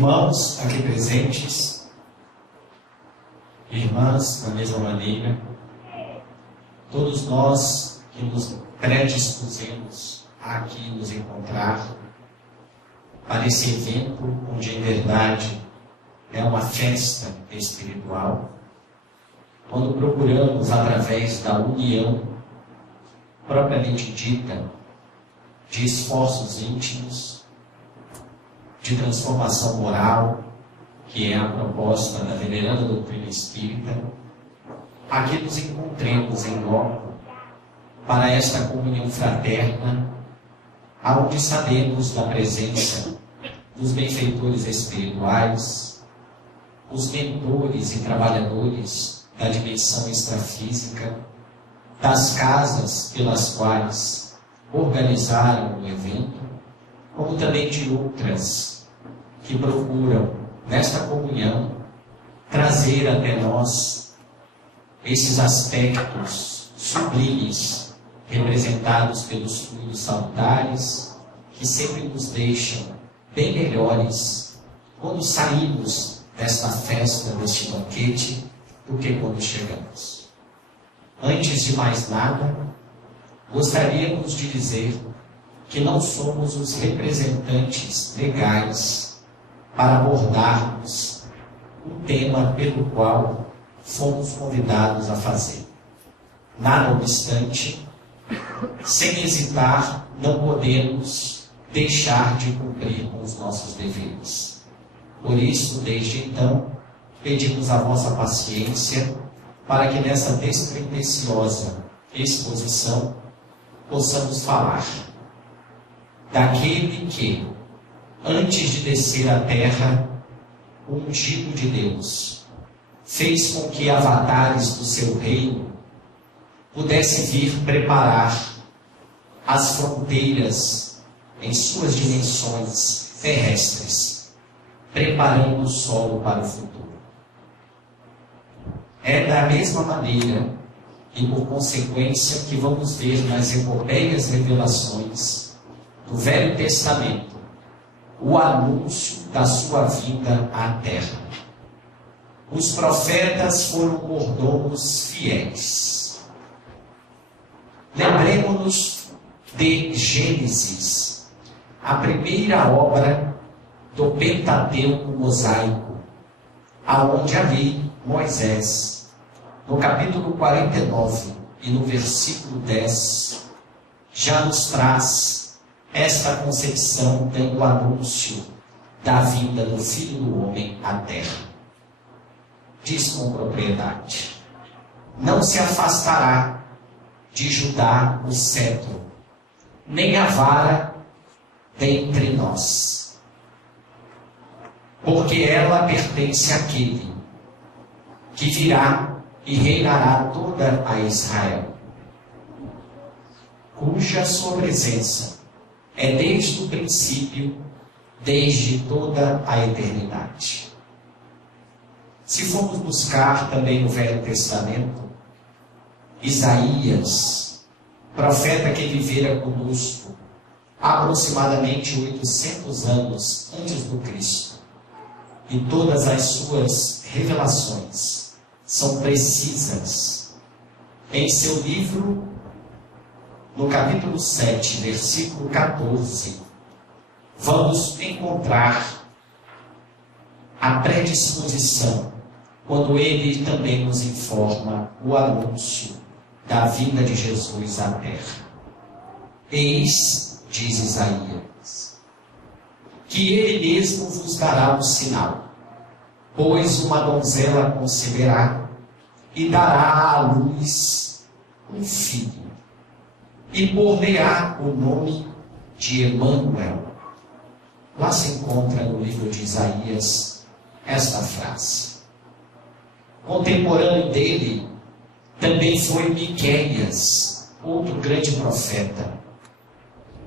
Irmãos aqui presentes, irmãs, da mesma maneira, todos nós que nos predispusemos a aqui nos encontrar para esse evento, onde em verdade é uma festa espiritual, quando procuramos, através da união propriamente dita, de esforços íntimos, de transformação moral, que é a proposta da veneranda doutrina espírita, aqui nos encontremos em loco para esta comunhão fraterna, aonde sabemos da presença dos benfeitores espirituais, os mentores e trabalhadores da dimensão extrafísica, das casas pelas quais organizaram o evento, como também de outras que procuram, nesta comunhão, trazer até nós esses aspectos sublimes representados pelos fluidos salutares, que sempre nos deixam bem melhores quando saímos desta festa, deste banquete, do que quando chegamos. Antes de mais nada, gostaríamos de dizer que não somos os representantes legais para abordarmos o tema pelo qual fomos convidados a fazer. Nada obstante, sem hesitar, não podemos deixar de cumprir com os nossos deveres. Por isso, desde então, pedimos a vossa paciência para que nessa despretensiosa exposição possamos falar daquele que, antes de descer à terra, o ungido de Deus fez com que avatares do seu reino pudesse vir preparar as fronteiras em suas dimensões terrestres, preparando o solo para o futuro. É da mesma maneira e por consequência que vamos ver nas epopeias revelações do Velho Testamento o anúncio da sua vinda à terra. Os profetas foram mordomos fiéis. Lembremos-nos de Gênesis, a primeira obra do Pentateuco mosaico, aonde ali Moisés, no capítulo 49 e no versículo 10, já nos traz esta concepção, dando o anúncio da vinda do Filho do Homem à terra. Diz com propriedade: não se afastará de Judá o cetro, nem a vara dentre nós, porque ela pertence àquele que virá e reinará toda a Israel, cuja sua presença é desde o princípio, desde toda a eternidade. Se formos buscar também no Velho Testamento, Isaías, profeta que vivera conosco aproximadamente 800 anos antes do Cristo, e todas as suas revelações são precisas. Em seu livro, no capítulo 7, versículo 14, vamos encontrar a predisposição, quando ele também nos informa o anúncio da vinda de Jesus à terra. Eis, diz Isaías, que ele mesmo vos dará um sinal, pois uma donzela conceberá e dará à luz um filho, e por-lhe-á o nome de Emanuel. Lá se encontra no livro de Isaías esta frase. Contemporâneo dele também foi Miqueias, outro grande profeta,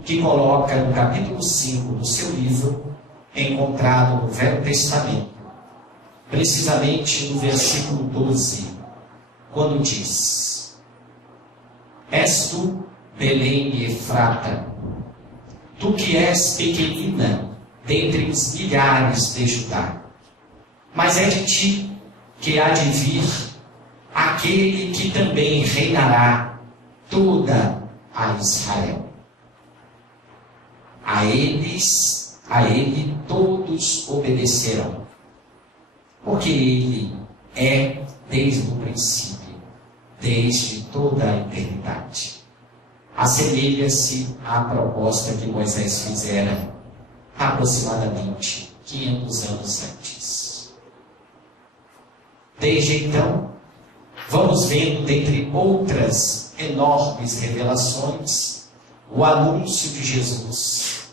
que coloca no capítulo 5 do seu livro, encontrado no Velho Testamento, precisamente no versículo 12, quando diz: és tu, Belém e Efrata, tu que és pequenina dentre os milhares de Judá. Mas é de ti que há de vir aquele que também reinará toda a Israel. A ele todos obedecerão, porque ele é desde o princípio, desde toda a eternidade. Assemelha-se à proposta que Moisés fizera aproximadamente 500 anos antes. Desde então, vamos vendo, dentre outras enormes revelações, o anúncio de Jesus,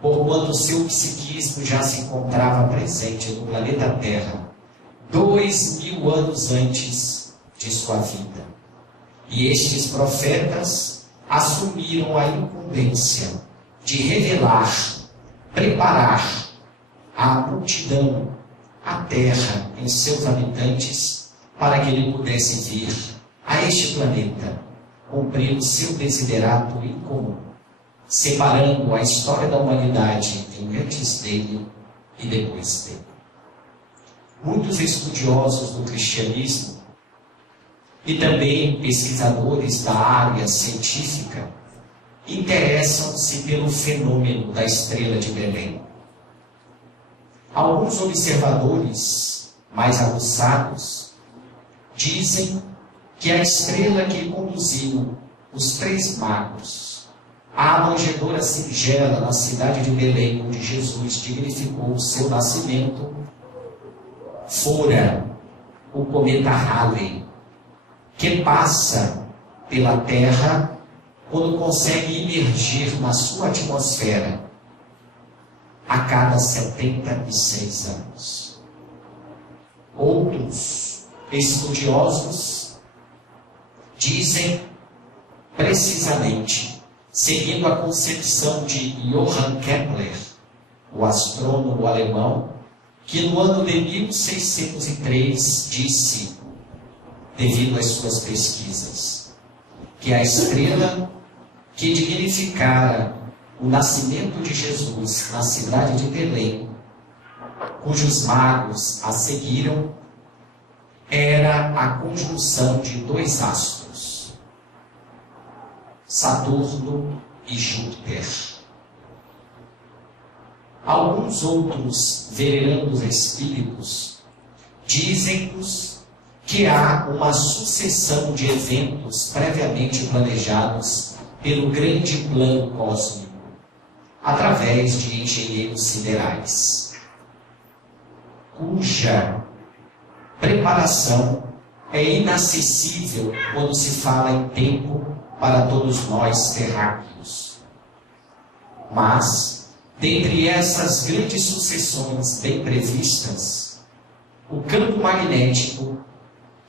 porquanto o seu psiquismo já se encontrava presente no planeta Terra 2000 anos antes de sua vida. E estes profetas assumiram a incumbência de revelar, preparar a multidão, a terra em seus habitantes, para que ele pudesse vir a este planeta, cumprir o seu desiderato incomum, separando a história da humanidade em antes dele e depois dele. Muitos estudiosos do cristianismo e também pesquisadores da área científica interessam-se pelo fenômeno da estrela de Belém. Alguns observadores mais aguçados dizem que a estrela que conduziu os 3 magos à manjedoura singela na cidade de Belém, onde Jesus dignificou o seu nascimento, fora o cometa Halley, que passa pela Terra quando consegue imergir na sua atmosfera a cada 76 anos. Outros estudiosos dizem, precisamente, seguindo a concepção de Johann Kepler, o astrônomo alemão, que no ano de 1603 disse, devido às suas pesquisas, que a estrela que dignificara o nascimento de Jesus na cidade de Belém, cujos magos a seguiram, era a conjunção de 2 astros, Saturno e Júpiter. Alguns outros venerandos espíritos dizem-nos que há uma sucessão de eventos previamente planejados pelo grande plano cósmico, através de engenheiros siderais, cuja preparação é inacessível quando se fala em tempo para todos nós terráqueos. Mas, dentre essas grandes sucessões bem previstas, o campo magnético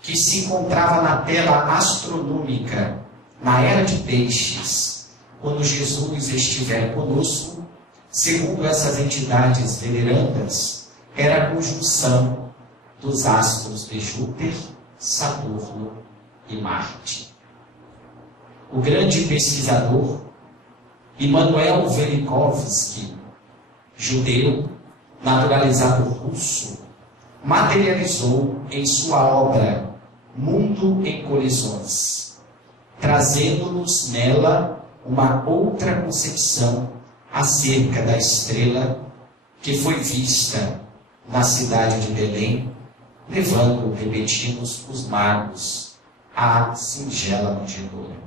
que se encontrava na tela astronômica na era de Peixes, quando Jesus estiver conosco, segundo essas entidades venerandas, era a conjunção dos astros de Júpiter, Saturno e Marte. O grande pesquisador Immanuel Velikovsky, judeu, naturalizado russo, materializou em sua obra Mundo em Colisões, trazendo-nos nela uma outra concepção acerca da estrela que foi vista na cidade de Belém, levando, repetimos, os magos à singela manjedoura.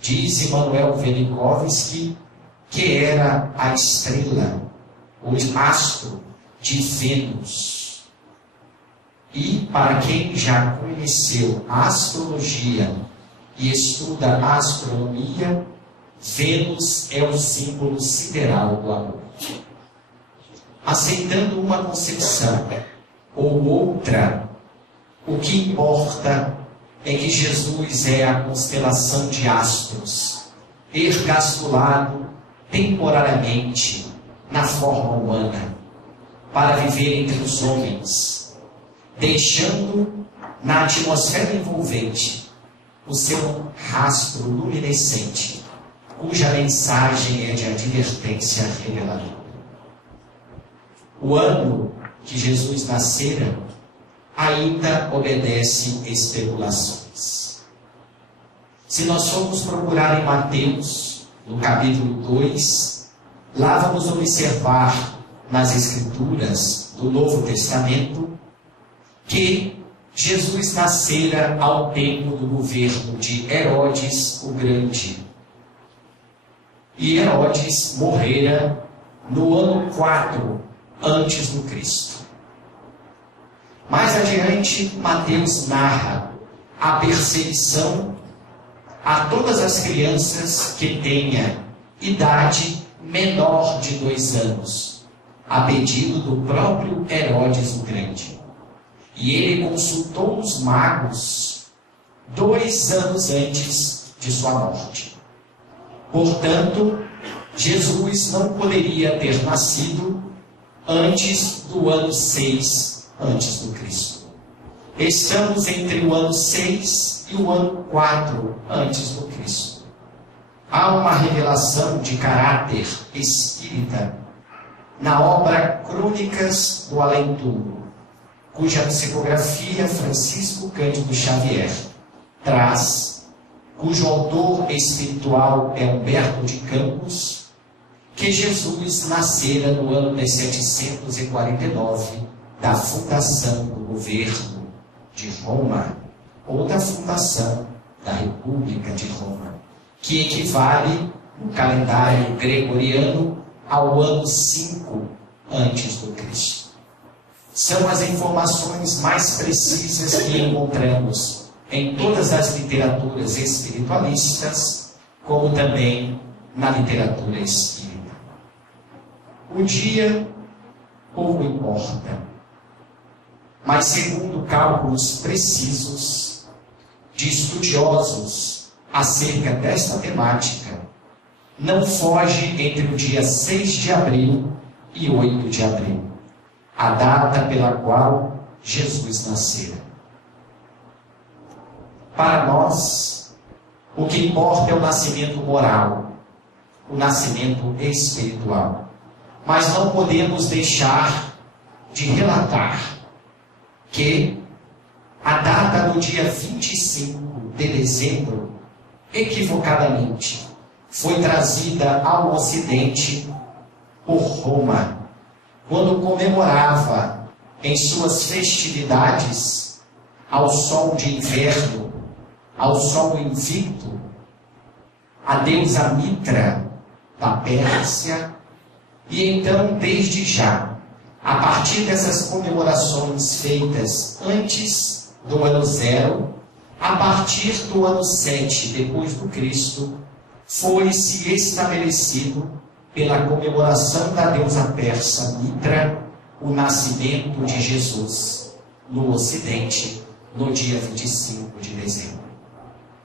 Diz Immanuel Velikovsky que era a estrela, o astro de Vênus. E para quem já conheceu a astrologia e estuda a astronomia, Vênus é o símbolo sideral do amor. Aceitando uma concepção ou outra, o que importa é que Jesus é a constelação de astros, ergastulado temporariamente na forma humana, para viver entre os homens, deixando na atmosfera envolvente o seu rastro luminescente, cuja mensagem é de advertência reveladora. o ano que Jesus nascera, ainda obedece especulações. Se nós formos procurar em Mateus, no capítulo 2, lá vamos observar nas Escrituras do Novo Testamento que Jesus nascera ao tempo do governo de Herodes o Grande. E Herodes morrera no ano 4 antes do Cristo. Mais adiante, Mateus narra a perseguição a todas as crianças que tenham idade menor de 2 anos, a pedido do próprio Herodes o Grande. E ele consultou os magos 2 anos antes de sua morte. Portanto, Jesus não poderia ter nascido antes do ano 6 antes do Cristo. Estamos entre o ano 6 e o ano 4 antes do Cristo. Há uma revelação de caráter espírita na obra Crônicas do Além-Túmulo, cuja psicografia Francisco Cândido Xavier traz, cujo autor espiritual é Humberto de Campos, que Jesus nascera no ano de 749 da fundação do governo de Roma, ou da fundação da República de Roma, que equivale, no calendário gregoriano, ao ano 5 antes do Cristo. São as informações mais precisas que encontramos em todas as literaturas espiritualistas, como também na literatura espírita. O dia pouco importa, mas segundo cálculos precisos de estudiosos acerca desta temática, não foge entre o dia 6 de abril e 8 de abril, a data pela qual Jesus nascera. Para nós, o que importa é o nascimento moral, o nascimento espiritual. Mas não podemos deixar de relatar que a data do dia 25 de dezembro, equivocadamente, foi trazida ao Ocidente por Roma, quando comemorava em suas festividades ao sol de inverno, ao sol invicto, a deusa Mitra da Pérsia. E então, desde já, a partir dessas comemorações feitas antes do ano 0, a partir do ano 7 depois do Cristo, foi-se estabelecido pela comemoração da deusa persa Mitra o nascimento de Jesus no Ocidente, no dia 25 de dezembro.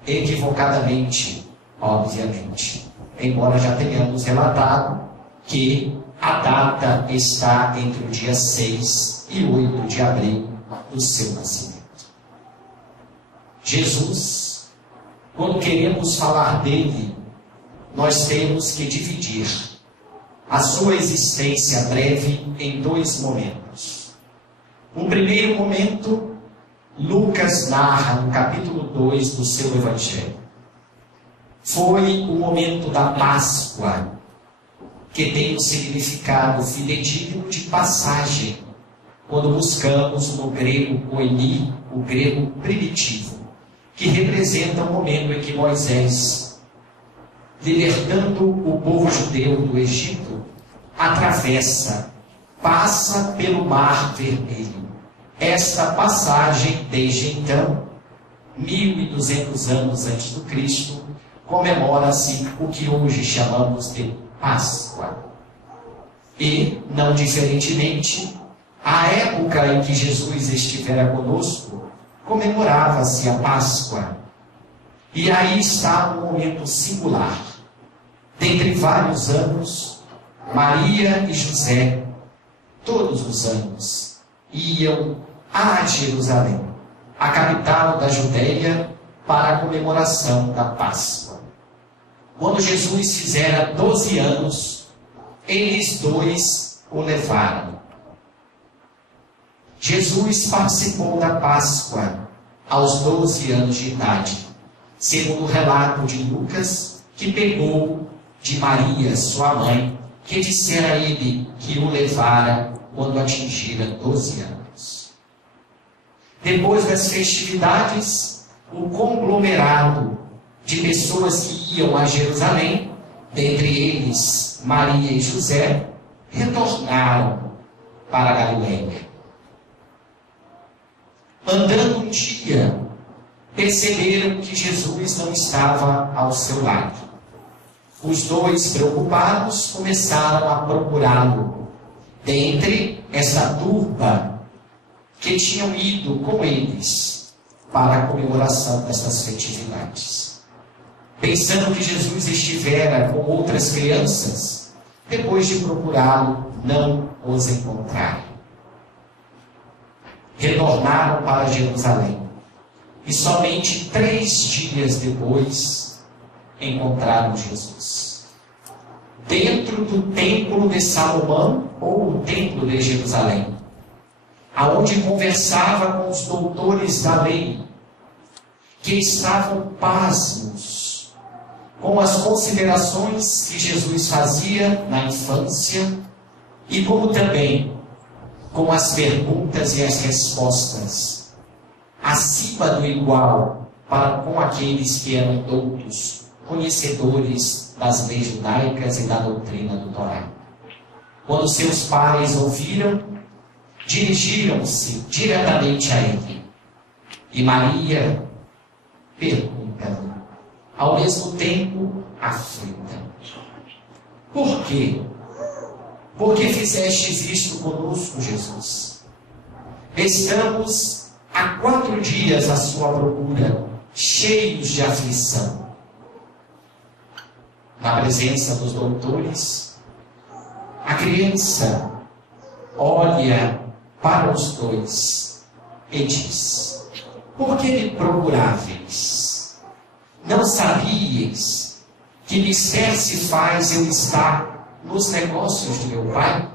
Equivocadamente, obviamente, embora já tenhamos relatado que a data está entre o dia 6 e 8 de abril do seu nascimento. Jesus, quando queremos falar dele, nós temos que dividir a sua existência breve em 2 momentos. Um primeiro momento, Lucas narra no capítulo 2 do seu Evangelho. Foi o momento da Páscoa, que tem um significado fidedigno de passagem, quando buscamos no grego koini, o grego primitivo, que representa o momento em que Moisés, libertando o povo judeu do Egito, atravessa, passa pelo Mar Vermelho. Esta passagem, desde então, 1200 anos antes do Cristo, comemora-se o que hoje chamamos de Páscoa. E, não diferentemente, a época em que Jesus estivera conosco, comemorava-se a Páscoa. E aí está um momento singular. Dentre vários anos, Maria e José, todos os anos, iam a Jerusalém, a capital da Judéia, para a comemoração da Páscoa. Quando Jesus fizera 12 anos, eles 2 o levaram, Jesus participou da Páscoa aos 12 anos de idade, segundo o relato de Lucas, que pegou de Maria, sua mãe, que dissera a ele que o levara quando atingira 12 anos. Depois das festividades, o conglomerado de pessoas que iam a Jerusalém, dentre eles Maria e José, retornaram para a Galileia. Andando um dia, perceberam que Jesus não estava ao seu lado. Os dois, preocupados, começaram a procurá-lo dentre essa turba que tinham ido com eles para a comemoração dessas festividades. Pensando que Jesus estivera com outras crianças, depois de procurá-lo, não os encontraram. Retornaram para Jerusalém e somente 3 dias depois encontraram Jesus. Dentro do templo de Salomão, ou o templo de Jerusalém, aonde conversava com os doutores da lei, que estavam pasmos com as considerações que Jesus fazia na infância e como também com as perguntas e as respostas, acima do igual para com aqueles que eram doutos, conhecedores das leis judaicas e da doutrina do Torá. Quando seus pais ouviram, dirigiram-se diretamente a ele. E Maria pergunta-lhe, ao mesmo tempo aflita: por quê? Por que fizestes isto conosco, Jesus? Estamos há 4 dias à sua procura, cheios de aflição. Na presença dos doutores, a criança olha para os dois e diz: por que me procuráveis? Não sabíeis que mister se faz eu estar nos negócios de meu Pai?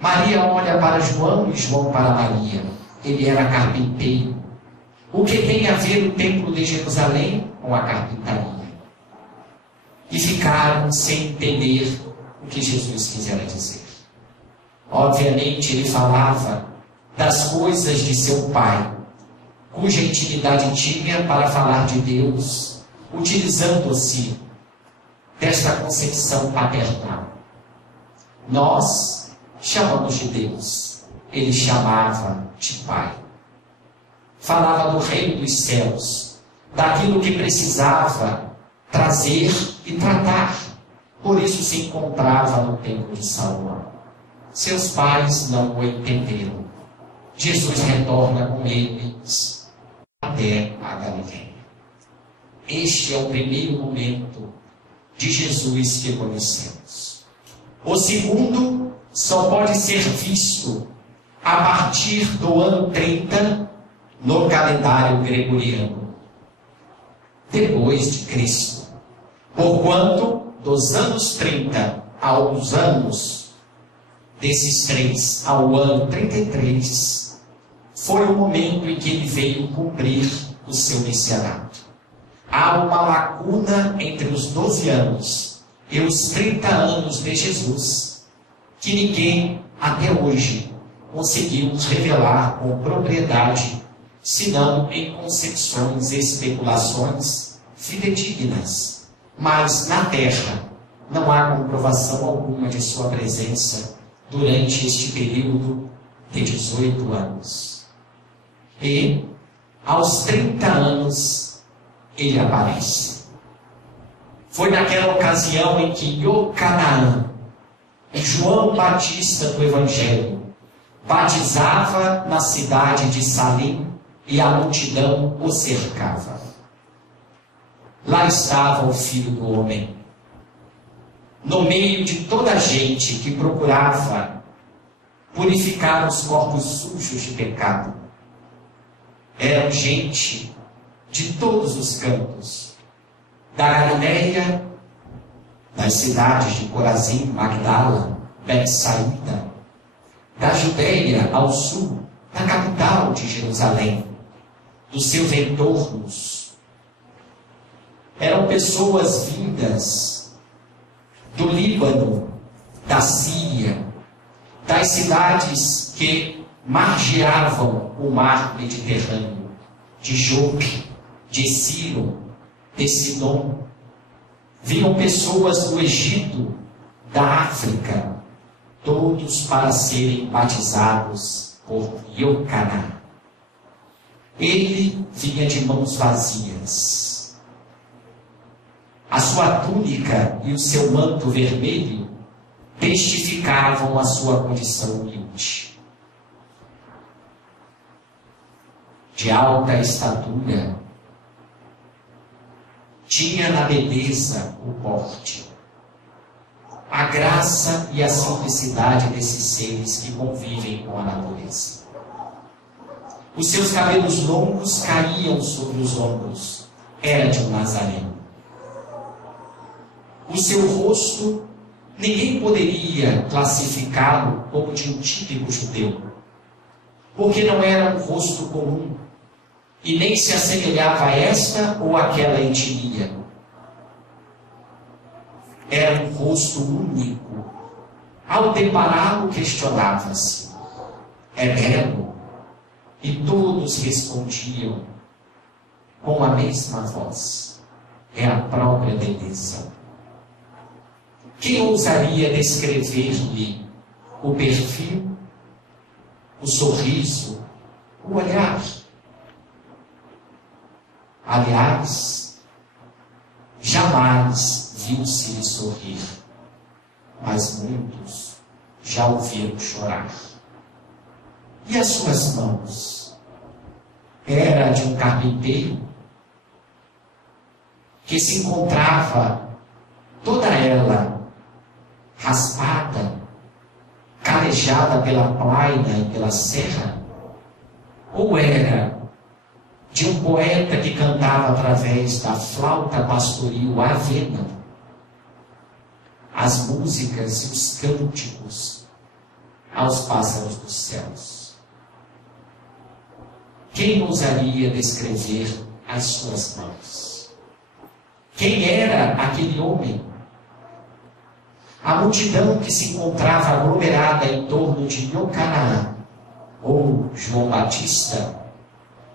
Maria olha para João e João para Maria. Ele era carpinteiro. O que tem a ver o templo de Jerusalém com a carpintaria? E ficaram sem entender o que Jesus quisera dizer. Obviamente ele falava das coisas de seu Pai, cuja intimidade tinha para falar de Deus, utilizando-se desta concepção paternal. Nós chamamos de Deus, ele chamava de Pai. Falava do reino dos céus, daquilo que precisava trazer e tratar. Por isso se encontrava no templo de Salomão. Seus pais não o entenderam. Jesus retorna com eles até a Galileia. Este é o primeiro momento de Jesus que conhecemos. O segundo só pode ser visto a partir do ano 30 no calendário gregoriano, depois de Cristo. Porquanto dos anos 30 aos anos desses 3 ao ano 33 foi o momento em que ele veio cumprir o seu messianato. Há uma lacuna entre os 12 anos e os 30 anos de Jesus, que ninguém até hoje conseguiu revelar com propriedade, senão em concepções e especulações fidedignas. Mas na terra não há comprovação alguma de sua presença durante este período de 18 anos. E aos 30 anos ele aparece. Foi naquela ocasião em que Canaã, João Batista do Evangelho, batizava na cidade de Salim e a multidão o cercava. Lá estava o Filho do Homem, no meio de toda a gente que procurava purificar os corpos sujos de pecado. Eram gente de todos os cantos, da Galileia, das cidades de Corazim, Magdala, Betsaída, da Judéia ao sul, da capital de Jerusalém, dos seus entornos. Eram pessoas vindas do Líbano, da Síria, das cidades que margeavam o mar Mediterrâneo, de Jope, de Silo, de Sidom. Vinham pessoas do Egito, da África, todos para serem batizados por Iocaná. Ele vinha de mãos vazias. A sua túnica e o seu manto vermelho testificavam a sua condição humilde. De alta estatura, tinha na beleza o porte, a graça e a simplicidade desses seres que convivem com a natureza. Os seus cabelos longos caíam sobre os ombros. Era de um nazareno. O seu rosto, ninguém poderia classificá-lo como de um típico judeu, porque não era um rosto comum e nem se assemelhava a esta ou aquela etnia. Era um rosto único. Ao depará-lo, questionava-se: é belo? E todos respondiam com a mesma voz: é a própria beleza. Quem ousaria descrever-lhe o perfil, o sorriso, o olhar? Aliás, jamais viu-se-lhe sorrir, mas muitos já o viram chorar. E as suas mãos? Era de um carpinteiro que se encontrava toda ela raspada, calejada pela plaina e pela serra? Ou era de um poeta que cantava através da flauta pastoril avena as músicas e os cânticos aos pássaros dos céus? Quem ousaria descrever as suas mãos? Quem era aquele homem? A multidão que se encontrava aglomerada em torno de Iocaná ou João Batista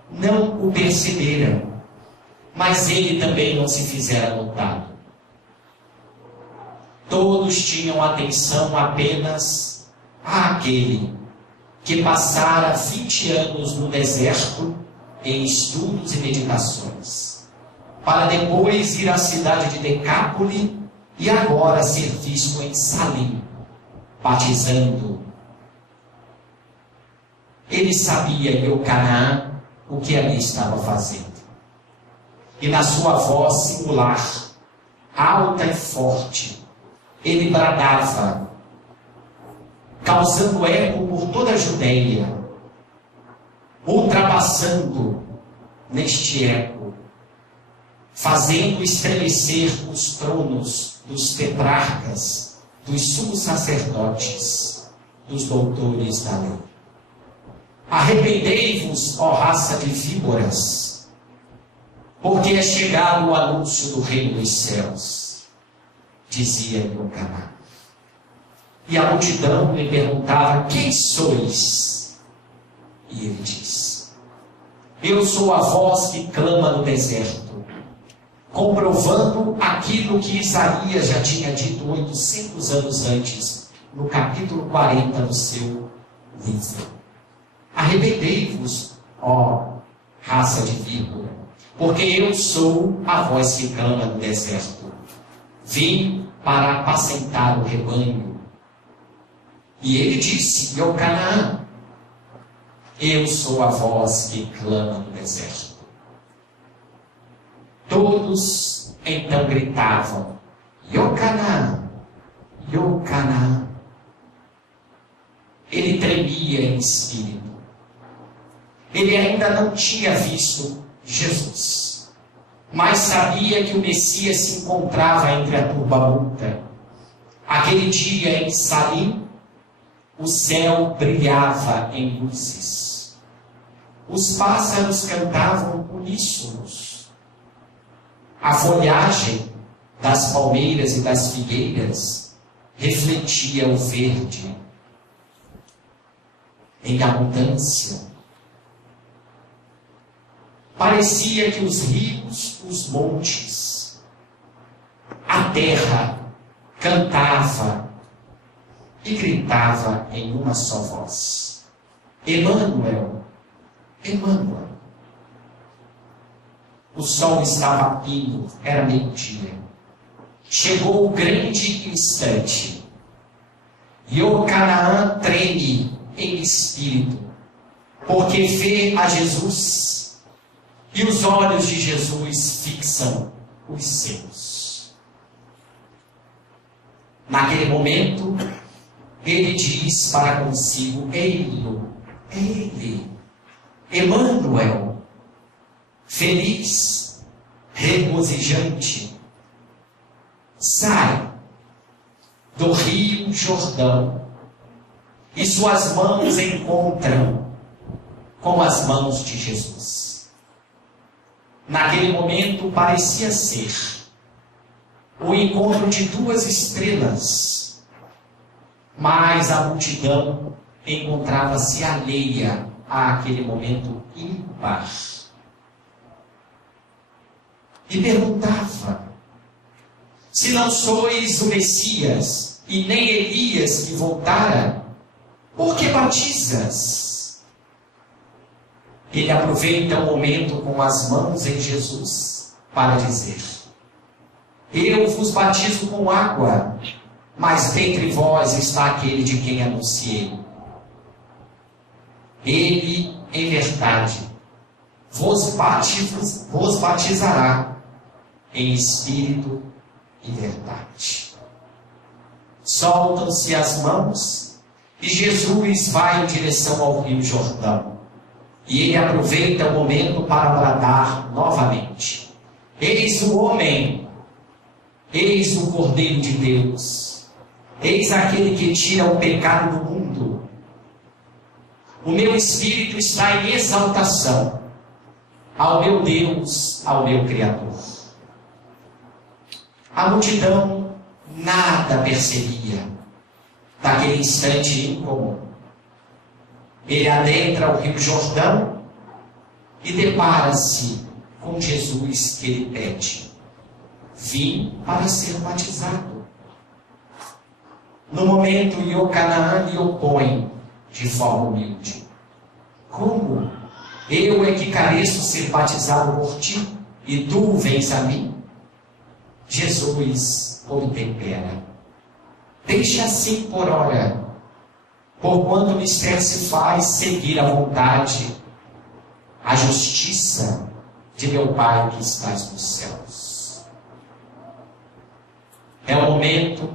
não o perceberam, mas ele também não se fizera notado. Todos tinham atenção apenas àquele que passara 20 anos no deserto em estudos e meditações, para depois ir à cidade de Decápoli e agora ser visto em Salim, batizando. Ele sabia em Iocaná o que ali estava fazendo. E na sua voz singular, alta e forte, ele bradava, causando eco por toda a Judéia, ultrapassando neste eco, fazendo estremecer os tronos dos tetrarcas, dos sumos sacerdotes, dos doutores da lei. Arrependei-vos, ó raça de víboras, porque é chegado o anúncio do reino dos céus, dizia Iocaná. E a multidão lhe perguntava: quem sois? E ele diz: eu sou a voz que clama no deserto, comprovando aquilo que Isaías já tinha dito 800 anos antes, no capítulo 40 do seu livro. Arrependei-vos, ó raça de víbora, porque eu sou a voz que clama no deserto. Vim para apacentar o rebanho. E ele disse: Iocaná, eu sou a voz que clama no deserto. Todos então gritavam: Iocaná, Iocaná. Ele tremia em espírito. Ele ainda não tinha visto Jesus, mas sabia que o Messias se encontrava entre a turba multa. Aquele dia em Salim, O céu brilhava em luzes. Os pássaros cantavam uníssonos. A folhagem das palmeiras e das figueiras refletia o verde em abundância. Parecia que os rios, os montes, a terra cantava e gritava em uma só voz: Emmanuel, Emmanuel. O sol estava a pino, era meio-dia. Chegou o grande instante. E o Canaã treme em espírito, porque vê a Jesus, e os olhos de Jesus fixam os seus. Naquele momento, ele diz para consigo: Ei-lo, ele, Emmanuel, feliz, regozijante, sai do rio Jordão e suas mãos encontram com as mãos de Jesus. Naquele momento parecia ser o encontro de duas estrelas, mas a multidão encontrava-se alheia àquele momento ímpar. E perguntava: se não sois o Messias e nem Elias que voltara, por que batizas? Ele aproveita o momento com as mãos em Jesus para dizer: eu vos batizo com água, mas dentre vós está aquele de quem anunciei. Ele, em verdade, vos batizará em espírito e verdade. Soltam-se as mãos e Jesus vai em direção ao rio Jordão. E ele aproveita o momento para bradar novamente: eis o homem, eis o Cordeiro de Deus, eis aquele que tira o pecado do mundo. O meu espírito está em exaltação ao meu Deus, ao meu Criador. A multidão nada percebia daquele instante incomum. Ele adentra o rio Jordão e depara-se com Jesus, que ele pede: vim para ser batizado. No momento, Iocanaan lhe opõe de forma humilde: como? Eu é que careço ser batizado por ti, e tu vens a mim? Jesus obtempera: deixa assim por ora, porquanto o mistério se faz seguir a vontade, a justiça de meu Pai que estás nos céus. É o momento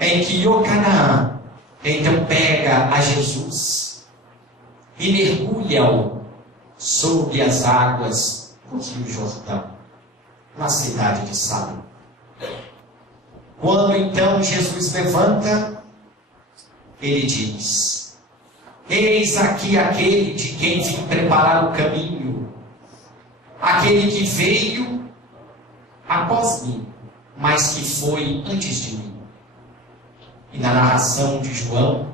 em que Iocanaan então pega a Jesus e mergulha-o sob as águas do rio Jordão, na cidade de Salém. Quando então Jesus levanta, ele diz: eis aqui aquele de quem vim preparar o caminho, aquele que veio após mim, mas que foi antes de mim. E na narração de João,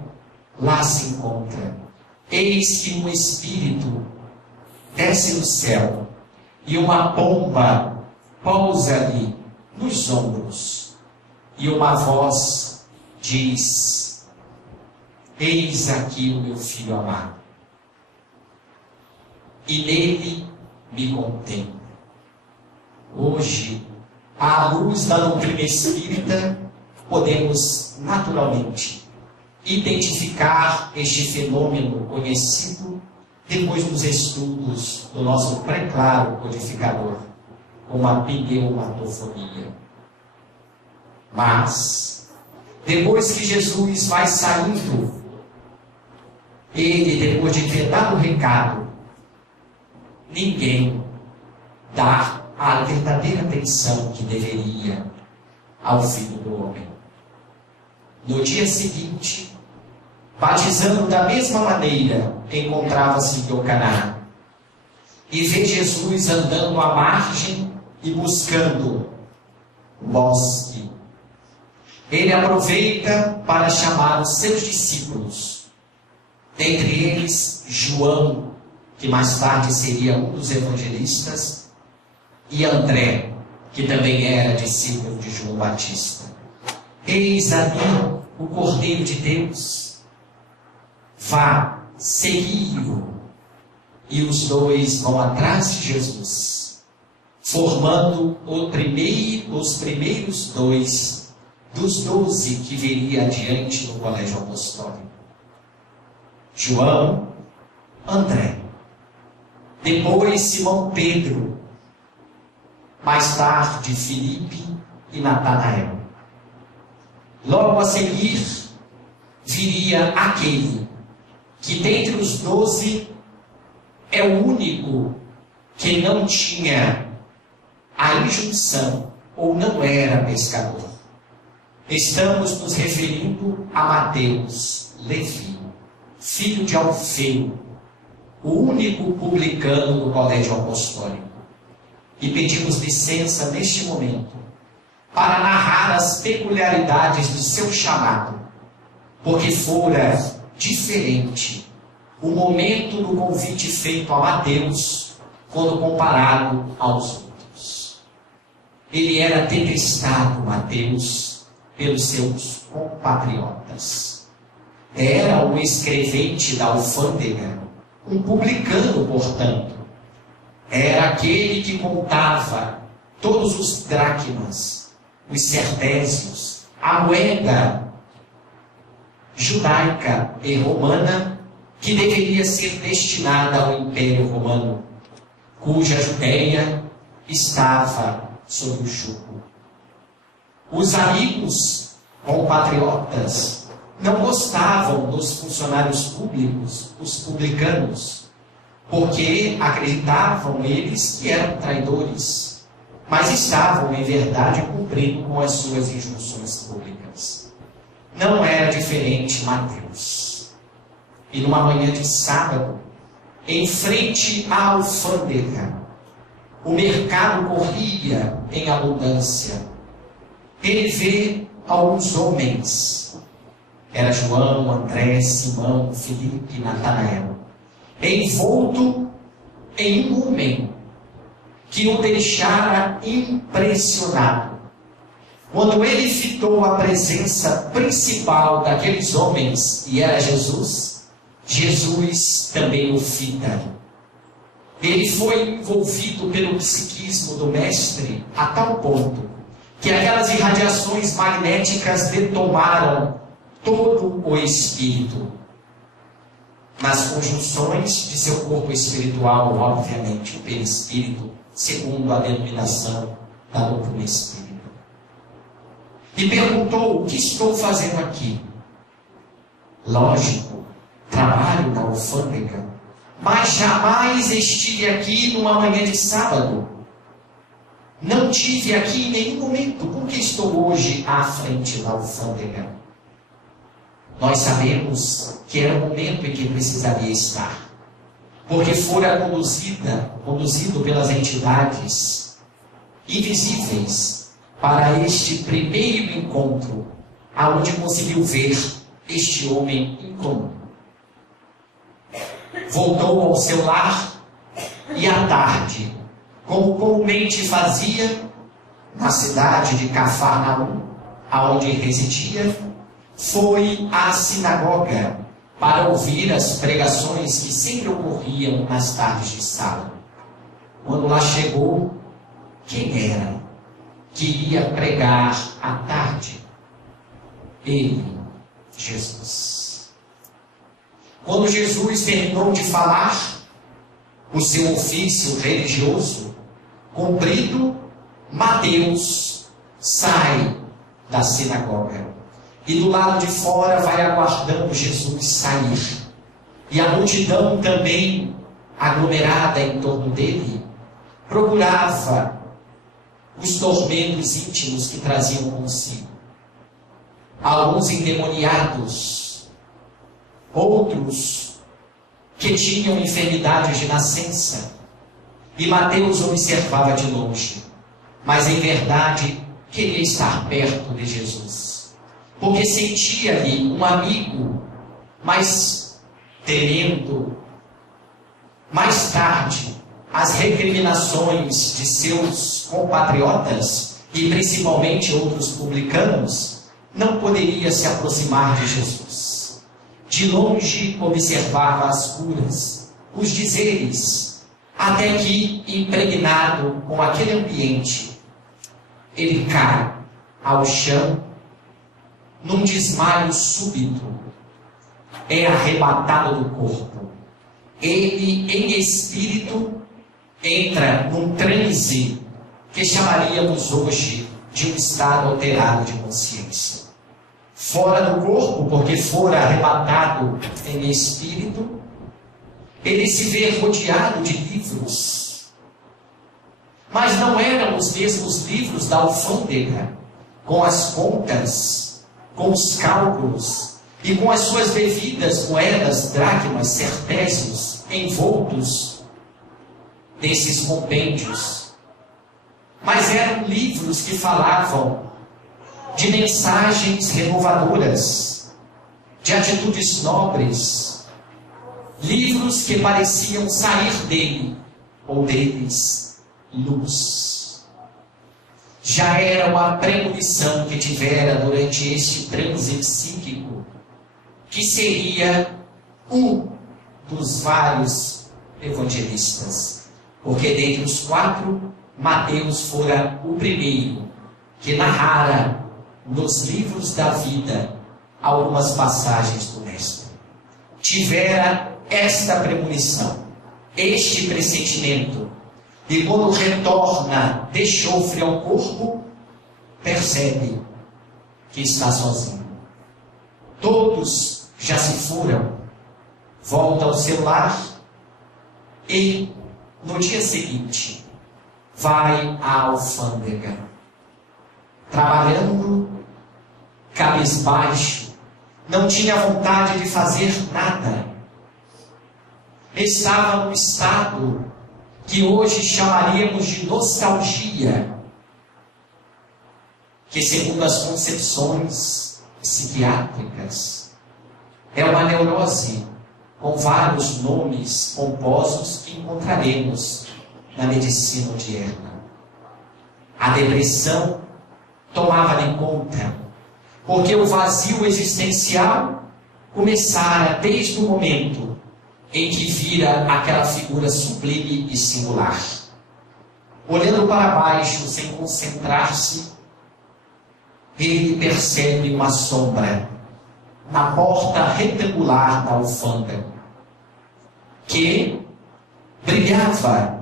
lá se encontra: eis que um espírito desce do céu e uma pomba pousa-lhe nos ombros, e uma voz diz: eis aqui o meu filho amado, e nele me contemplo. Hoje, à luz da doutrina espírita, podemos naturalmente identificar este fenômeno conhecido depois dos estudos do nosso pré-claro codificador, como a pneumatofonia. Mas, depois que Jesus vai saindo, ele, depois de ter dado o recado, ninguém dá a verdadeira atenção que deveria ao Filho do Homem. No dia seguinte, batizando da mesma maneira, encontrava-se em Iocaná. E vê Jesus andando à margem e buscando o bosque. Ele aproveita para chamar os seus discípulos, dentre eles João, que mais tarde seria um dos evangelistas, e André, que também era discípulo de João Batista. Eis ali o Cordeiro de Deus. Vá, segui-o. E os dois vão atrás de Jesus, formando os primeiros dois dos 12 que viria adiante no colégio apostólico. João, André, depois Simão Pedro, mais tarde Filipe e Natanael. Logo a seguir viria aquele que dentre os 12 é o único que não tinha a injunção ou não era pescador. Estamos nos referindo a Mateus, Levi, filho de Alfeu, o único publicano do colégio apostólico. E pedimos licença neste momento para narrar as peculiaridades do seu chamado, porque fora diferente o momento do convite feito a Mateus quando comparado aos outros. Ele era detestado, Mateus, pelos seus compatriotas. Era um escrevente da alfândega, um publicano, portanto. Era aquele que contava todos os dracmas, os certésios, a moeda judaica e romana que deveria ser destinada ao Império Romano, cuja Judéia estava sob o jugo. Os amigos compatriotas não gostavam dos funcionários públicos, os publicanos, porque acreditavam eles que eram traidores, mas estavam, em verdade, cumprindo com as suas injunções públicas. Não era diferente Mateus. E numa manhã de sábado, em frente à alfândega, o mercado corria em abundância. Ele vê alguns homens. Era João, André, Simão, Filipe e Natanael, envolto em um homem que o deixara impressionado. Quando ele fitou a presença principal daqueles homens, e era Jesus, Jesus também o fita. Ele foi envolvido pelo psiquismo do mestre a tal ponto que aquelas irradiações magnéticas detomaram todo o espírito. Nas conjunções de seu corpo espiritual, obviamente, o perispírito, segundo a denominação da doutrina espírita. E perguntou: o que estou fazendo aqui? Lógico, trabalho na alfândega, mas jamais estive aqui numa manhã de sábado. Não tive aqui em nenhum momento, porque estou hoje à frente da alfândega. Nós sabemos que era o momento em que precisaria estar, porque fora conduzido pelas entidades invisíveis para este primeiro encontro, aonde conseguiu ver este homem incomum. Voltou ao seu lar e à tarde, como comumente fazia na cidade de Cafarnaum, aonde residia, foi à sinagoga para ouvir as pregações que sempre ocorriam nas tardes de sábado. Quando lá chegou, quem era que iria pregar à tarde? Ele, Jesus. Quando Jesus terminou de falar o seu ofício religioso cumprido, Mateus sai da sinagoga e do lado de fora vai aguardando Jesus sair. E a multidão também, aglomerada em torno dele, procurava os tormentos íntimos que traziam consigo. Alguns endemoniados outros que tinham enfermidades de nascença. E Mateus observava de longe, mas em verdade queria estar perto de Jesus, porque sentia ali um amigo, mas temendo mais tarde as recriminações de seus compatriotas e principalmente outros publicanos, não poderia se aproximar de Jesus. De longe observava as curas, os dizeres, até que, impregnado com aquele ambiente, ele cai ao chão, num desmaio súbito, é arrebatado do corpo. Ele, em espírito, entra num transe que chamaríamos hoje de um estado alterado de consciência. Fora do corpo, porque fora arrebatado em espírito, ele se vê rodeado de livros. Mas não eram os mesmos livros da alfândega, com as contas, com os cálculos e com as suas devidas moedas, dracmas, sertésios, envoltos desses compêndios. Mas eram livros que falavam de mensagens renovadoras, de atitudes nobres, livros que pareciam sair dele, ou deles, luz. Já era uma premonição que tivera durante este transe psíquico, que seria um dos vários evangelistas, porque dentre os 4, Mateus fora o primeiro que narrara nos livros da vida algumas passagens do Mestre. Tivera esta premonição, este pressentimento, e quando retorna de chofre ao corpo, percebe que está sozinho. Todos já se foram, volta ao seu lar e, no dia seguinte, vai à alfândega, trabalhando, cabisbaixo, não tinha vontade de fazer nada. Estava num estado que hoje chamaríamos de nostalgia, que segundo as concepções psiquiátricas, é uma neurose com vários nomes pomposos que encontraremos na medicina odierna. A depressão tomava-lhe conta, porque o vazio existencial começara desde o momento em que vira aquela figura sublime e singular. Olhando para baixo, sem concentrar-se, ele percebe uma sombra na porta retangular da alfândega, que brilhava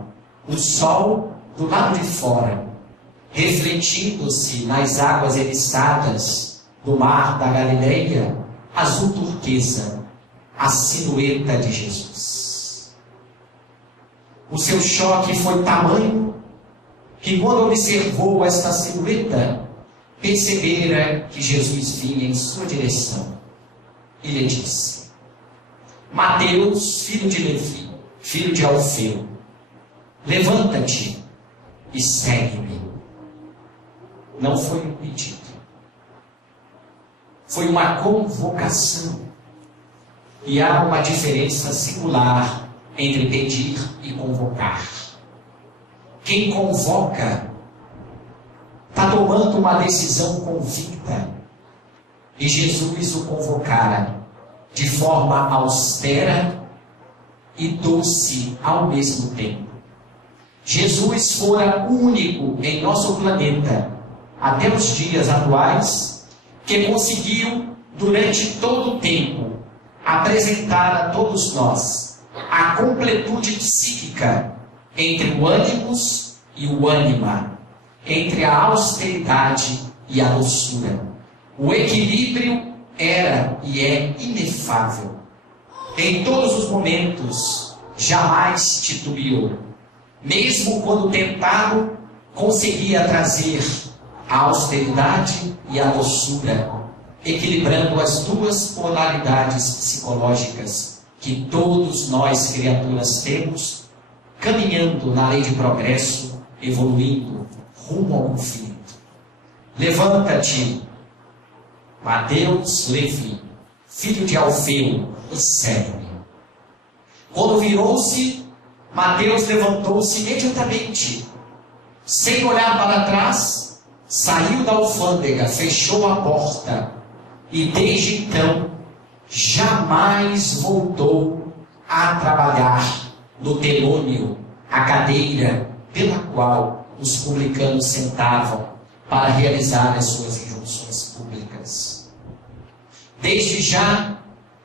o sol do lado de fora, refletindo-se nas águas eriçadas do mar da Galileia, azul turquesa, a silhueta de Jesus. O seu choque foi tamanho que, quando observou esta silhueta, percebera que Jesus vinha em sua direção e lhe disse: Mateus, filho de Levi, filho de Alfeu, levanta-te e segue-me. Não foi um pedido, foi uma convocação. E há uma diferença singular entre pedir e convocar. Quem convoca está tomando uma decisão convicta. E Jesus o convocara de forma austera e doce ao mesmo tempo. Jesus fora o único em nosso planeta, até os dias atuais, que conseguiu, durante todo o tempo, apresentar a todos nós a completude psíquica entre o ânimos e o ânima, entre a austeridade e a doçura. O equilíbrio era e é inefável. Em todos os momentos, jamais titubeou. Mesmo quando tentado, conseguia trazer a austeridade e a doçura. equilibrando as duas polaridades psicológicas que todos nós, criaturas, temos, caminhando na lei de progresso, evoluindo rumo ao infinito. Levanta-te, Mateus Levi, filho de Alfeu, e segue-me. Quando virou-se, Mateus levantou-se imediatamente. Sem olhar para trás, saiu da alfândega, fechou a porta e desde então jamais voltou a trabalhar no telônio, a cadeira pela qual os publicanos sentavam para realizar as suas injunções públicas. Desde já,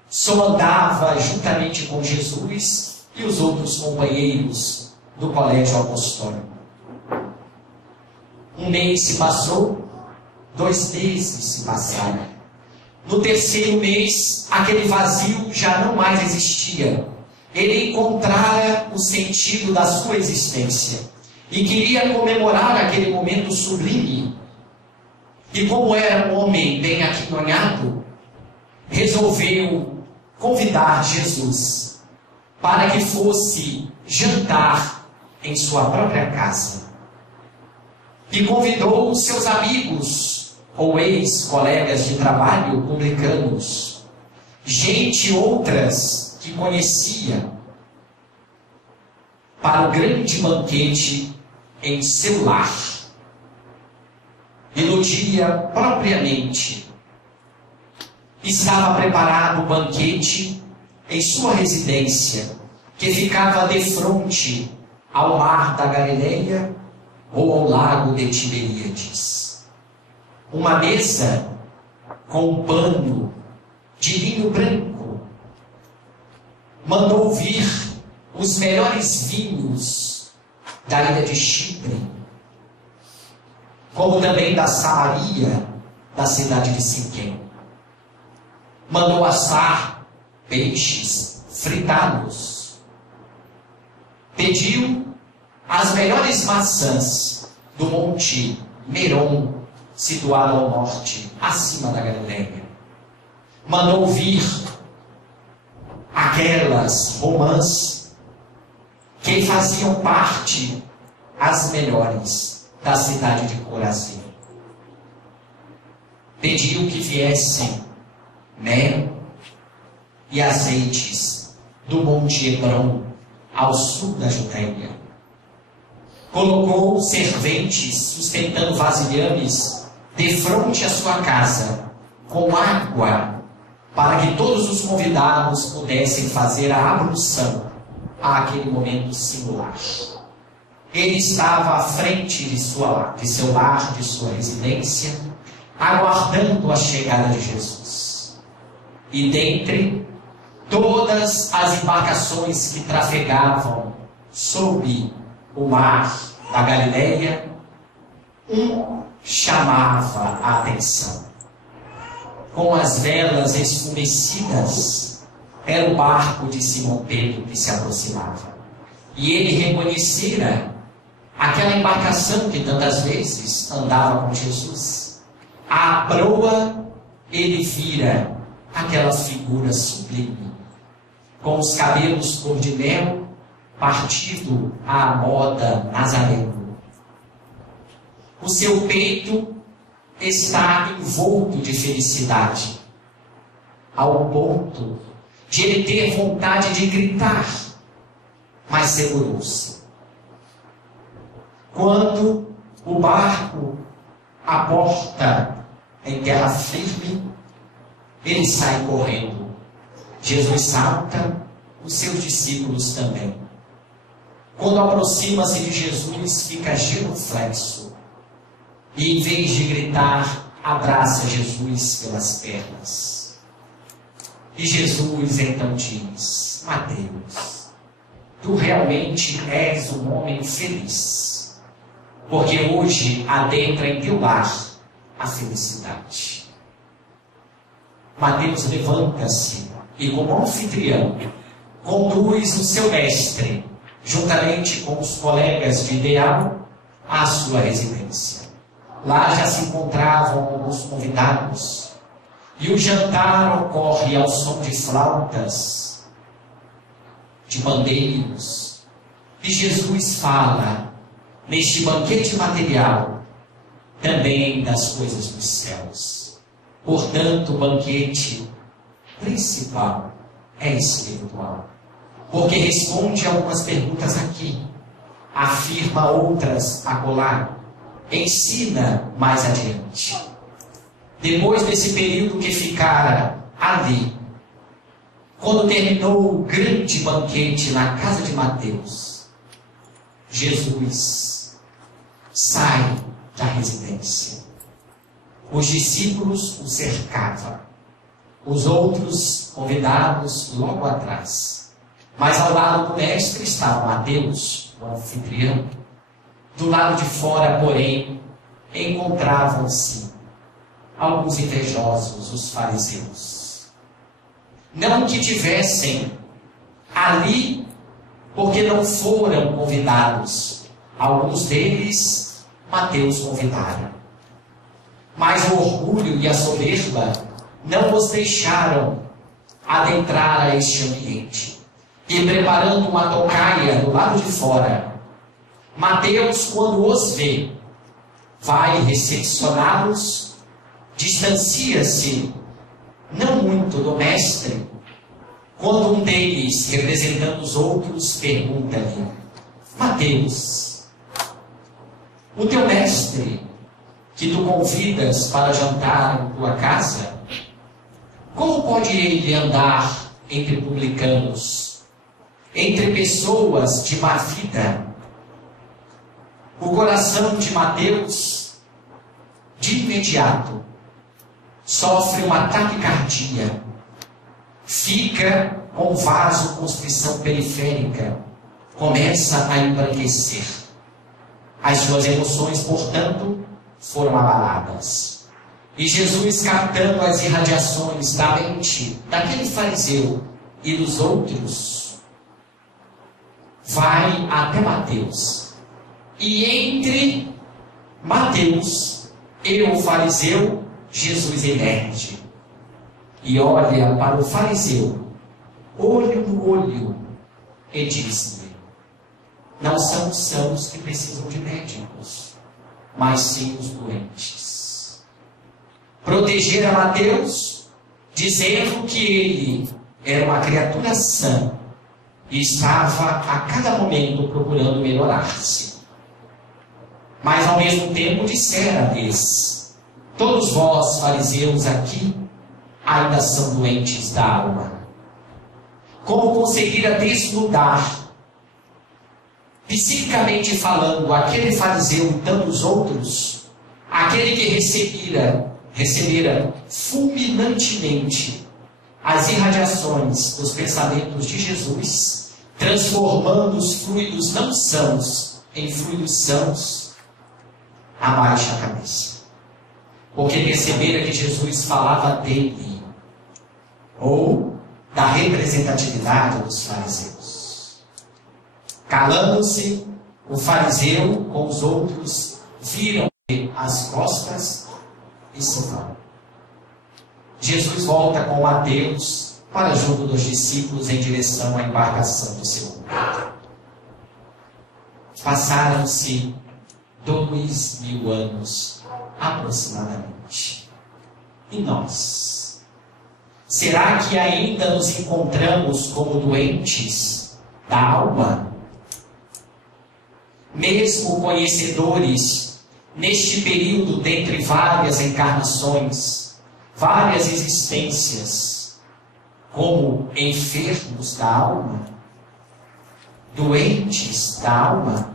só andava juntamente com Jesus e os outros companheiros do colégio apostólico. Um mês se passou, 2 meses se passaram. No 3º mês, aquele vazio já não mais existia. Ele encontrara o sentido da sua existência e queria comemorar aquele momento sublime. E como era um homem bem aquinhoado, resolveu convidar Jesus para que fosse jantar em sua própria casa. E convidou os seus amigos ou ex-colegas de trabalho publicanos, gente outras que conhecia, para o grande banquete em seu lar. E no dia propriamente estava preparado o banquete em sua residência, que ficava defronte ao mar da Galileia ou ao lago de Tiberíades. Uma mesa com um pano de linho branco. Mandou vir os melhores vinhos da ilha de Chipre, como também da Samaria, da cidade de Siquém. Mandou assar peixes fritados. Pediu as melhores maçãs do Monte Meron, situado ao norte, acima da Galileia. Mandou vir aquelas romãs que faziam parte, as melhores, da cidade de Corazim. Pediu que viessem mel e azeites do Monte Hebron, ao sul da Judéia. Colocou serventes sustentando vasilhames de frente à sua casa, com água, para que todos os convidados pudessem fazer a ablução àquele momento singular. Ele estava à frente de seu lar, de sua residência, aguardando a chegada de Jesus. E dentre todas as embarcações que trafegavam sob o mar da Galileia, um chamava a atenção. Com as velas esfumecidas, era o barco de Simão Pedro que se aproximava. E ele reconhecera aquela embarcação que tantas vezes andava com Jesus. À proa, ele vira aquela figura sublime, com os cabelos cor de mel, partido à moda nazareno. O seu peito está envolto de felicidade, ao ponto de ele ter vontade de gritar, mas segurou-se. Quando o barco aporta em terra firme, ele sai correndo. Jesus salta, os seus discípulos também. Quando aproxima-se de Jesus, fica genuflexo. E em vez de gritar, abraça Jesus pelas pernas. E Jesus então diz: Mateus, tu realmente és um homem feliz, porque hoje adentra em teu lar a felicidade. Mateus levanta-se e, como anfitrião, conduz o seu mestre, juntamente com os colegas de ideal, à sua residência. Lá já se encontravam alguns convidados, E o jantar ocorre ao som de flautas, de pandeiros. E Jesus fala, neste banquete material, também das coisas dos céus. Portanto, o banquete principal é espiritual. Porque responde a algumas perguntas aqui, afirma outras acolá, ensina mais adiante. Depois desse período que ficara ali, quando terminou o grande banquete na casa de Mateus, Jesus sai da residência. Os discípulos o cercavam, os outros convidados logo atrás. Mas ao lado do mestre estava Mateus, o anfitrião. Do lado de fora, porém, encontravam-se alguns invejosos, os fariseus. Não que tivessem ali porque não foram convidados. Alguns deles, Mateus convidara. Mas o orgulho e a soberba não os deixaram adentrar a este ambiente. E preparando uma tocaia do lado de fora, Mateus, quando os vê, vai recepcioná-los, distancia-se não muito do mestre, quando um deles, representando os outros, pergunta-lhe: Mateus, o teu mestre, que tu convidas para jantar em tua casa, como pode ele andar entre publicanos, entre pessoas de má vida? O coração de Mateus, de imediato, sofre uma taquicardia, fica com vasoconstrição periférica, começa a embranquecer. As suas emoções, portanto, foram abaladas. E Jesus, captando as irradiações da mente daquele fariseu e dos outros, vai até Mateus. E entre Mateus e o fariseu, Jesus emerge e olha para o fariseu, olho no olho, e diz-lhe: não são os sãos que precisam de médicos, mas sim os doentes. Proteger a Mateus, dizendo que ele era uma criatura sã e estava a cada momento procurando melhorar-se. Mas ao mesmo tempo dissera-lhes: todos vós, fariseus, aqui ainda são doentes da alma. Como conseguira desnudar, psiquicamente falando, aquele fariseu e tantos outros, aquele que recebera fulminantemente as irradiações dos pensamentos de Jesus, transformando os fluidos não sãos em fluidos sãos, abaixa a cabeça, porque percebera que Jesus falava dele, ou da representatividade dos fariseus. Calando-se, o fariseu com os outros viram as costas e se vão. Jesus volta com Mateus para junto dos discípulos em direção à embarcação do seu mundo. Passaram-se 2000 anos aproximadamente. E nós? Será que ainda nos encontramos como doentes da alma? Mesmo conhecedores, neste período dentre várias encarnações, várias existências, como enfermos da alma, doentes da alma?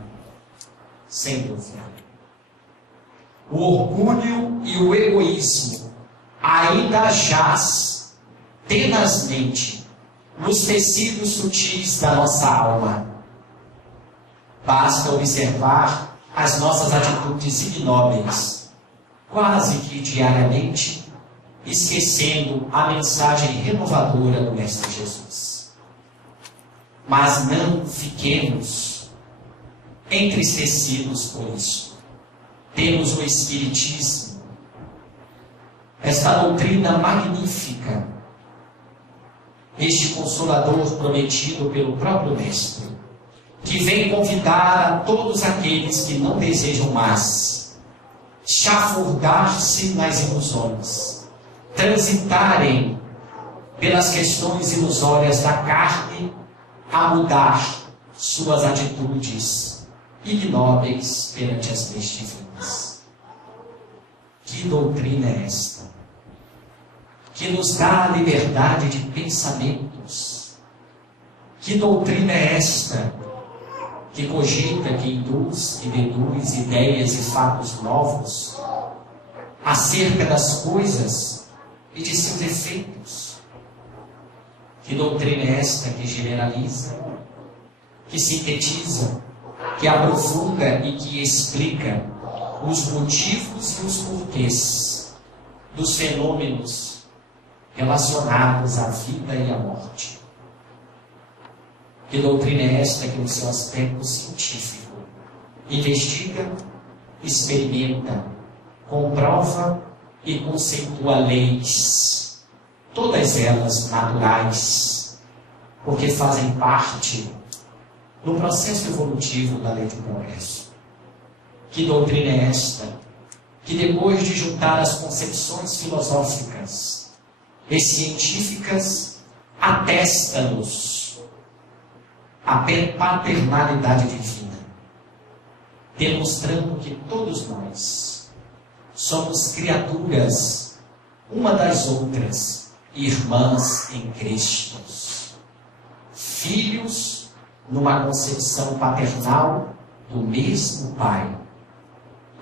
Sem dúvida. O orgulho e o egoísmo ainda jaz tenazmente nos tecidos sutis da nossa alma. Basta observar as nossas atitudes ignóbeis, quase que diariamente, esquecendo a mensagem renovadora do Mestre Jesus. Mas não fiquemos entristecidos por isso. Temos o Espiritismo, esta doutrina magnífica, este Consolador prometido pelo próprio Mestre, que vem convidar a todos aqueles que não desejam mais chafurdar-se nas ilusões, transitarem pelas questões ilusórias da carne, a mudar suas atitudes ignóbeis perante as leis divinas. Que doutrina é esta? Que nos dá a liberdade de pensamentos. Que doutrina é esta? Que cogita, que induz, que deduz ideias e fatos novos acerca das coisas e de seus efeitos. Que doutrina é esta que generaliza, que sintetiza, que aprofunda e que explica os motivos e os porquês dos fenômenos relacionados à vida e à morte? Que doutrina é esta que, no seu aspecto científico, investiga, experimenta, comprova e conceitua leis, todas elas naturais, porque fazem parte do processo evolutivo da lei do progresso? Que doutrina é esta que, depois de juntar as concepções filosóficas e científicas, atesta-nos a paternalidade divina, demonstrando que todos nós somos criaturas uma das outras, irmãs em Cristo, filhos numa concepção paternal do mesmo Pai,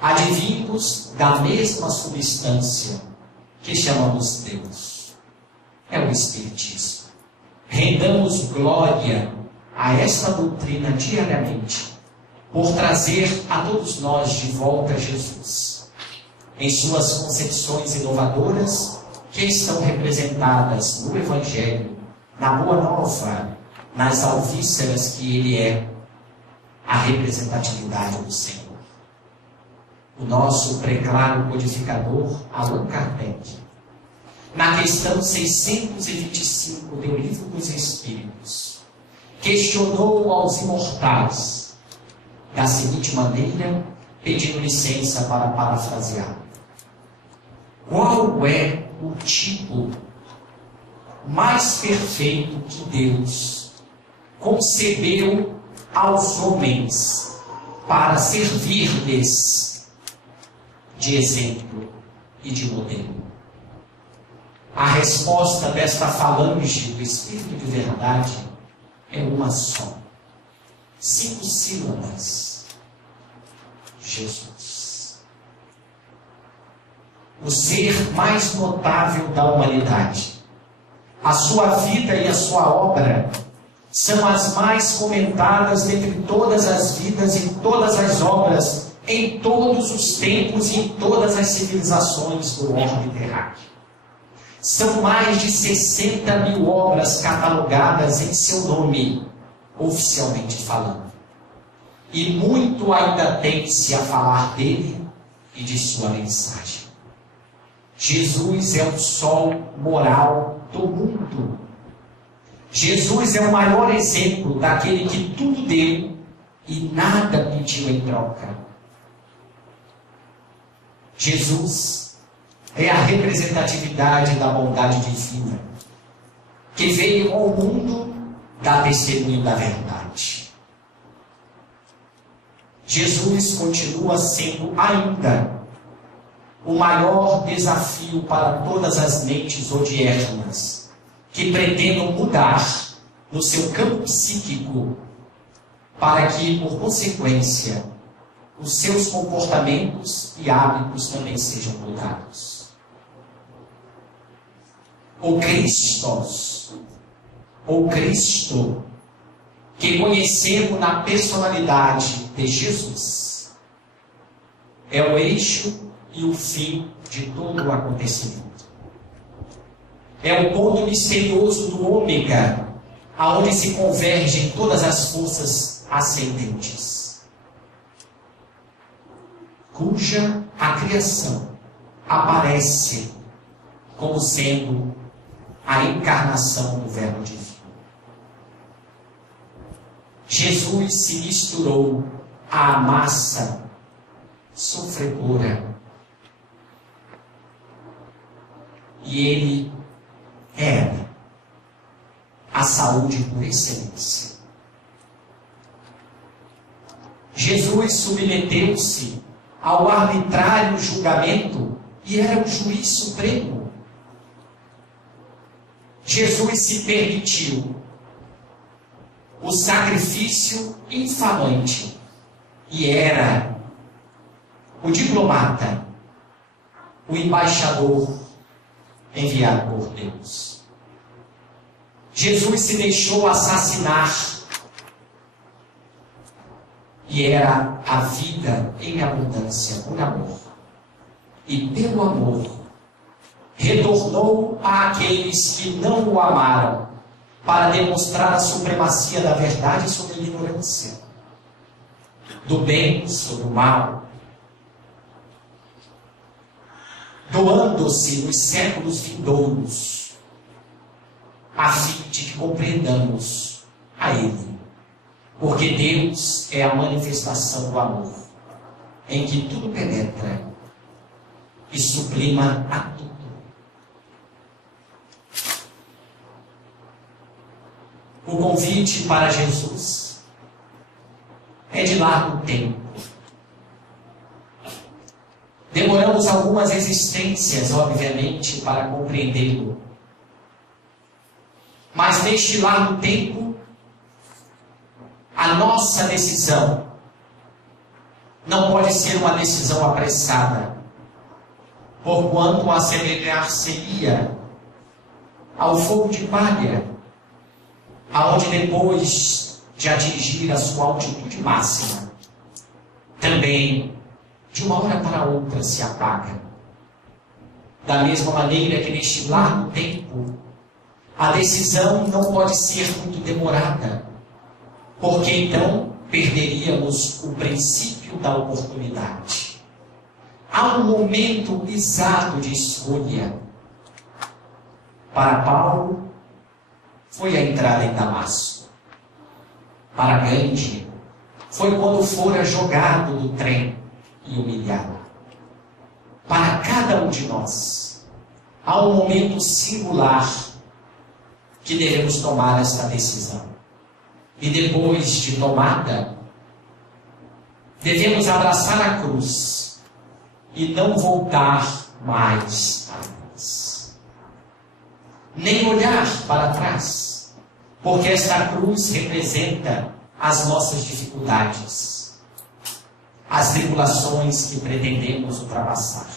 advindos da mesma substância que chamamos Deus. É o Espiritismo. Rendamos glória a esta doutrina diariamente, por trazer a todos nós de volta Jesus, em suas concepções inovadoras, que estão representadas no Evangelho, na Boa Nova, nas alvíceras que ele é, a representatividade do Senhor. O nosso preclaro codificador, Allan Kardec, na questão 625 do Livro dos Espíritos, questionou aos imortais da seguinte maneira, pedindo licença para parafrasear: qual é o tipo mais perfeito que Deus concebeu aos homens para servir-lhes de exemplo e de modelo? A resposta desta falange do Espírito de Verdade é uma só. 5 sílabas. Jesus. O ser mais notável da humanidade. A sua vida e a sua obra são as mais comentadas dentre todas as vidas e todas as obras, em todos os tempos e em todas as civilizações do orbe terráqueo. São mais de 60 mil obras catalogadas em seu nome, oficialmente falando. E muito ainda tem-se a falar dele e de sua mensagem. Jesus é o sol moral do mundo. Jesus é o maior exemplo daquele que tudo deu e nada pediu em troca. Jesus é a representatividade da bondade divina, que veio ao mundo dar testemunho da verdade. Jesus continua sendo ainda o maior desafio para todas as mentes odiernas que pretendam mudar no seu campo psíquico, para que, por consequência, os seus comportamentos e hábitos também sejam mudados. O Cristo, que conhecemos na personalidade de Jesus, é o eixo e o fim de todo o acontecimento. É o ponto misterioso do ômega, aonde se convergem todas as forças ascendentes, cuja a criação aparece como sendo a encarnação do Verbo divino. Jesus se misturou à massa sofredora. E ele era a saúde por excelência. Jesus submeteu-se ao arbitrário julgamento e era o juiz supremo. Jesus se permitiu o sacrifício infamante e era o diplomata, o embaixador enviado por Deus. Jesus se deixou assassinar e era a vida em abundância por amor. E pelo amor retornou àqueles que não o amaram para demonstrar a supremacia da verdade sobre a ignorância, do bem sobre o mal, doando-se nos séculos vindouros, a fim de que compreendamos a Ele. Porque Deus é a manifestação do amor, em que tudo penetra e sublima a tudo. O convite para Jesus é de largo tempo. Demoramos algumas existências, obviamente, para compreendê-lo. Mas neste largo tempo, a nossa decisão não pode ser uma decisão apressada, porquanto assemelhar-se-ia ao fogo de palha, aonde depois de atingir a sua altitude máxima, também de uma hora para outra se apaga. Da mesma maneira que neste largo tempo, a decisão não pode ser muito demorada, porque então perderíamos o princípio da oportunidade. Há um momento exato de escolha. Para Paulo, foi a entrada em Damasco. Para Gandhi, foi quando fora jogado do trem e humilhado. Para cada um de nós, há um momento singular que devemos tomar esta decisão. E depois de tomada, devemos abraçar a cruz e não voltar mais atrás. Nem olhar para trás, porque esta cruz representa as nossas dificuldades, as tribulações que pretendemos ultrapassar.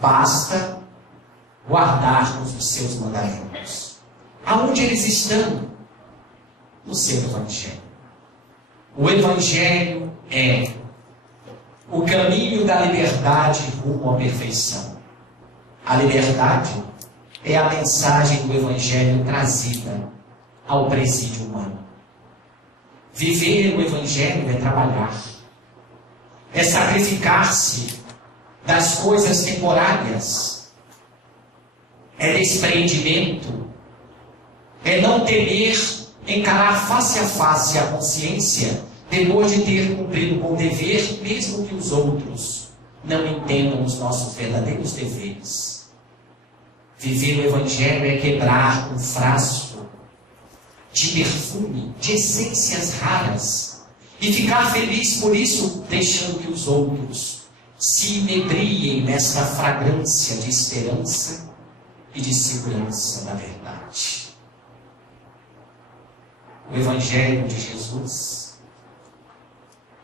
Basta guardarmos os seus mandamentos. Aonde eles estão? No seu Evangelho. O Evangelho é o caminho da liberdade rumo à perfeição. A liberdade é a mensagem do Evangelho trazida ao presídio humano. Viver o Evangelho é trabalhar, é sacrificar-se das coisas temporárias, é desprendimento, é não temer encarar face a face a consciência depois de ter cumprido com o dever, mesmo que os outros não entendam os nossos verdadeiros deveres. Viver o Evangelho é quebrar um frasco de perfume, de essências raras, e ficar feliz por isso, deixando que os outros se inebriem nessa fragrância de esperança e de segurança da verdade. O Evangelho de Jesus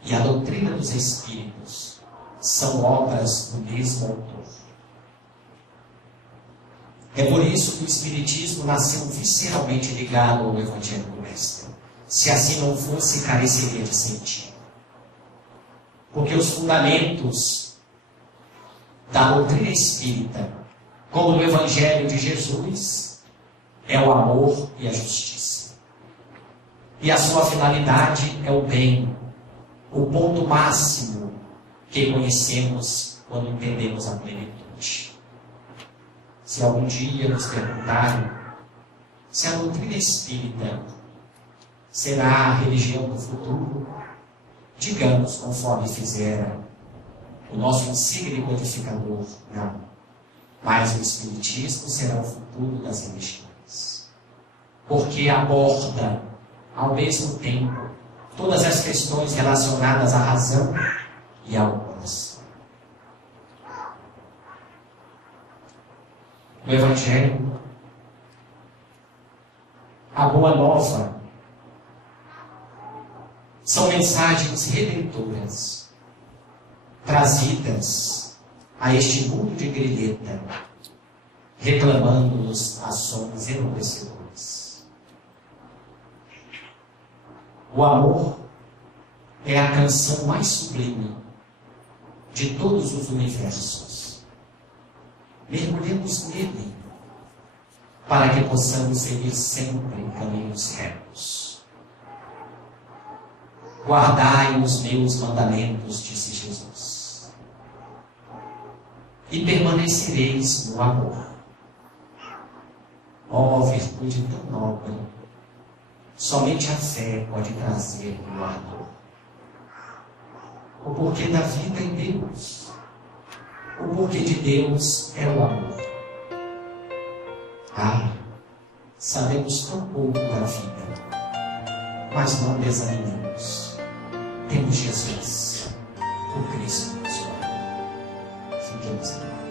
e a doutrina dos Espíritos são obras do mesmo autor. É por isso que o Espiritismo nasceu visceralmente ligado ao Evangelho do Mestre. Se assim não fosse, careceria de sentido. Porque os fundamentos da doutrina espírita, como no Evangelho de Jesus, é o amor e a justiça. E a sua finalidade é o bem, o ponto máximo que conhecemos quando entendemos a plenitude. Se algum dia nos perguntarem se a doutrina espírita será a religião do futuro, digamos, conforme fizera o nosso insigne codificador, não. Mas o Espiritismo será o futuro das religiões. Porque aborda, ao mesmo tempo, todas as questões relacionadas à razão e ao coração. O Evangelho, a Boa Nova, são mensagens redentoras, trazidas a este mundo de grilheta, reclamando-nos ações enobrecedores. O amor é a canção mais sublime de todos os universos. Mergulhemos nele, para que possamos seguir sempre em caminhos retos. Guardai os meus mandamentos, disse Jesus, e permanecereis no amor. Ó virtude tão nobre, somente a fé pode trazer no ardor. O porquê da vida em Deus, o porquê de Deus é o amor. Ah, sabemos tão pouco da vida, mas não desanimemos. Temos Jesus, o Cristo nos ama. Fiquemos em paz.